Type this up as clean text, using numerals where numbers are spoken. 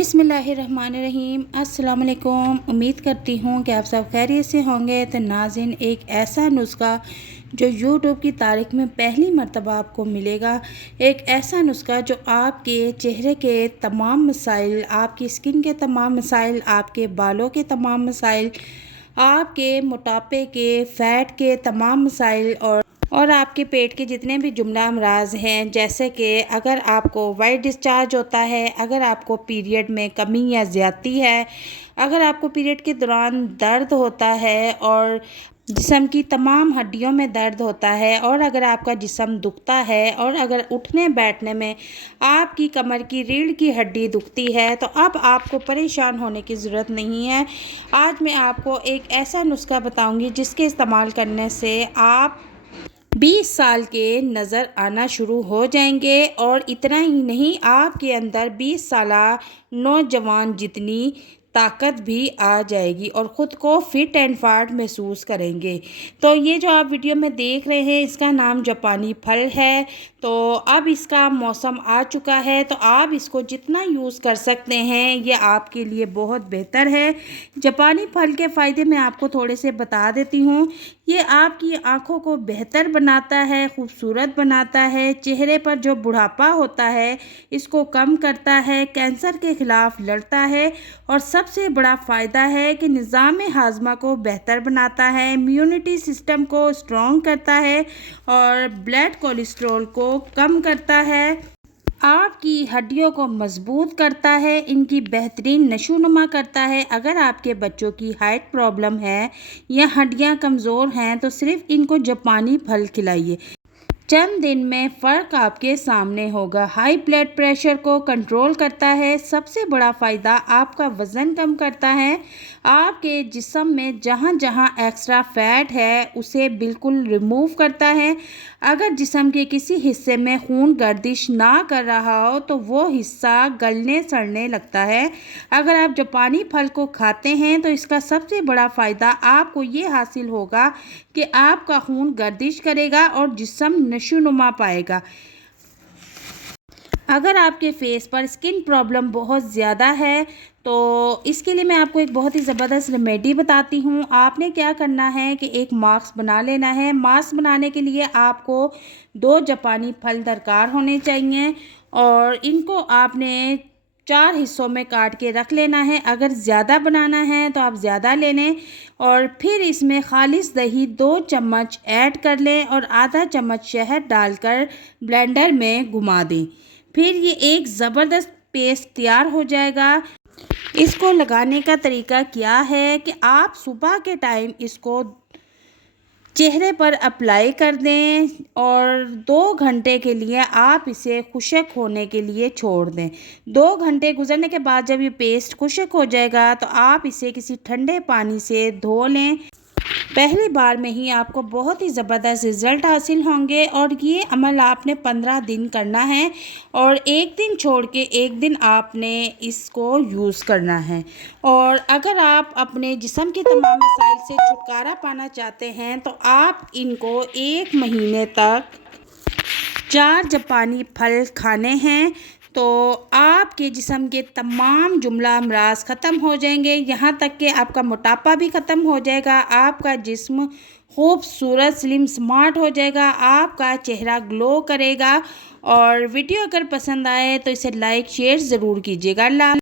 बिस्मिल्लाहिर्रहमानिर्रहीम। अस्सलाम वालेकुम। उम्मीद करती हूँ कि आप सब खैरियत से होंगे। तो नाज़रीन, एक ऐसा नुस्खा जो यूट्यूब की तारीख में पहली मर्तबा आपको मिलेगा, एक ऐसा नुस्खा जो आपके चेहरे के तमाम मसाइल, आपकी स्किन के तमाम मसाइल, आपके बालों के तमाम मसाइल, आपके मोटापे के, फ़ैट के तमाम मसाइल और आपके पेट के जितने भी जुमला अमराज हैं, जैसे कि अगर आपको वाइट डिस्चार्ज होता है, अगर आपको पीरियड में कमी या ज़्यादती है, अगर आपको पीरियड के दौरान दर्द होता है और जिस्म की तमाम हड्डियों में दर्द होता है, और अगर आपका जिस्म दुखता है और अगर उठने बैठने में आपकी कमर की रीढ़ की हड्डी दुखती है, तो अब आपको परेशान होने की ज़रूरत नहीं है। आज मैं आपको एक ऐसा नुस्खा बताऊंगी जिसके इस्तेमाल करने से आप 20 साल के नज़र आना शुरू हो जाएंगे। और इतना ही नहीं, आपके अंदर 20 साला नौजवान जितनी ताकत भी आ जाएगी और ख़ुद को फ़िट एंड फाट महसूस करेंगे। तो ये जो आप वीडियो में देख रहे हैं, इसका नाम जापानी फल है। तो अब इसका मौसम आ चुका है, तो आप इसको जितना यूज़ कर सकते हैं ये आपके लिए बहुत बेहतर है। जापानी फल के फ़ायदे मैं आपको थोड़े से बता देती हूँ। ये आपकी आँखों को बेहतर बनाता है, खूबसूरत बनाता है, चेहरे पर जो बुढ़ापा होता है इसको कम करता है, कैंसर के ख़िलाफ़ लड़ता है, और सबसे बड़ा फ़ायदा है कि निज़ाम हाज़मा को बेहतर बनाता है, इम्यूनिटी सिस्टम को स्ट्रॉन्ग करता है और ब्लड कोलेस्ट्रॉल को कम करता है, आपकी हड्डियों को मजबूत करता है, इनकी बेहतरीन नशोनुमा करता है। अगर आपके बच्चों की हाइट प्रॉब्लम है या हड्डियां कमज़ोर हैं तो सिर्फ इनको जापानी फल खिलाइए, चंद दिन में फ़र्क आपके सामने होगा। हाई ब्लड प्रेशर को कंट्रोल करता है। सबसे बड़ा फ़ायदा, आपका वज़न कम करता है, आपके जिस्म में जहाँ जहाँ एक्स्ट्रा फ़ैट है उसे बिल्कुल रिमूव करता है। अगर जिस्म के किसी हिस्से में खून गर्दिश ना कर रहा हो तो वो हिस्सा गलने सड़ने लगता है। अगर आप जापानी फल को खाते हैं तो इसका सबसे बड़ा फ़ायदा आपको ये हासिल होगा कि आपका खून गर्दिश करेगा और जिस्म नशोनुमा पाएगा। अगर आपके फेस पर स्किन प्रॉब्लम बहुत ज़्यादा है तो इसके लिए मैं आपको एक बहुत ही ज़बरदस्त रेमेडी बताती हूँ। आपने क्या करना है कि एक मास्क बना लेना है। मास्क बनाने के लिए आपको 2 जापानी फल दरकार होने चाहिए और इनको आपने 4 हिस्सों में काट के रख लेना है। अगर ज़्यादा बनाना है तो आप ज़्यादा ले लें और फिर इसमें खालिस दही 2 चम्मच ऐड कर लें और आधा चम्मच शहद डालकर ब्लेंडर में घुमा दें। फिर ये एक ज़बरदस्त पेस्ट तैयार हो जाएगा। इसको लगाने का तरीका क्या है कि आप सुबह के टाइम इसको चेहरे पर अप्लाई कर दें और 2 घंटे के लिए आप इसे खुश्क होने के लिए छोड़ दें। 2 घंटे गुजरने के बाद जब ये पेस्ट खुश्क हो जाएगा तो आप इसे किसी ठंडे पानी से धो लें। पहली बार में ही आपको बहुत ही ज़बरदस्त रिज़ल्ट हासिल होंगे और ये अमल आपने 15 दिन करना है और एक दिन छोड़ के एक दिन आपने इसको यूज़ करना है। और अगर आप अपने जिस्म के तमाम मसाइल से छुटकारा पाना चाहते हैं तो आप इनको 1 महीने तक 4 जापानी फल खाने हैं तो आपके जिस्म के तमाम जुमला अमराज ख़त्म हो जाएंगे, यहाँ तक कि आपका मोटापा भी ख़त्म हो जाएगा, आपका जिस्म खूबसूरत स्लिम स्मार्ट हो जाएगा, आपका चेहरा ग्लो करेगा। और वीडियो अगर पसंद आए तो इसे लाइक शेयर ज़रूर कीजिएगा। अल्लाह।